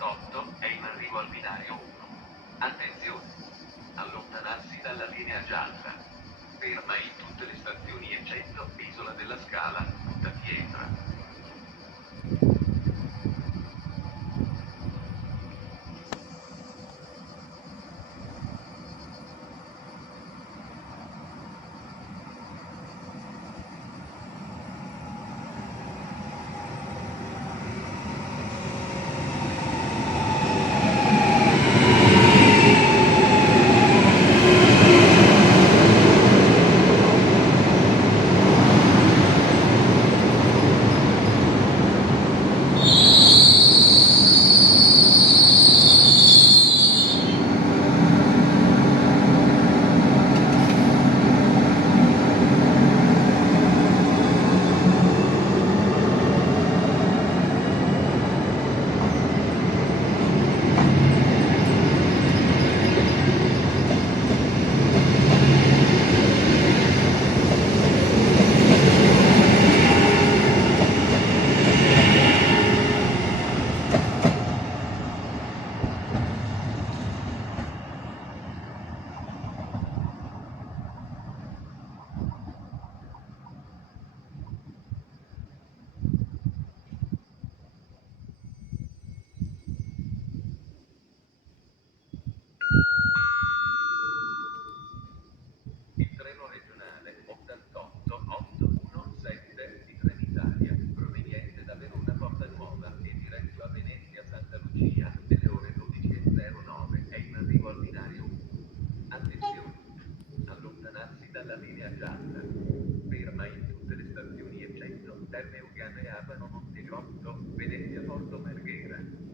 88 è in arrivo al binario 1. Attenzione! Allontanarsi dalla linea gialla. Ferma in tutte le stazioni eccetto Isola della Scala, Buttapietra. Il treno regionale 88-817 di Trenitalia, proveniente da Verona Porta Nuova e diretto a Venezia Santa Lucia, delle ore 12:09, è in arrivo al binario 1. Attenzione! Allontanarsi dalla linea gialla. Ferma in tutte le stazioni eccetto Terme Ugane Abano Montegrotto, Venezia Porto Marghera.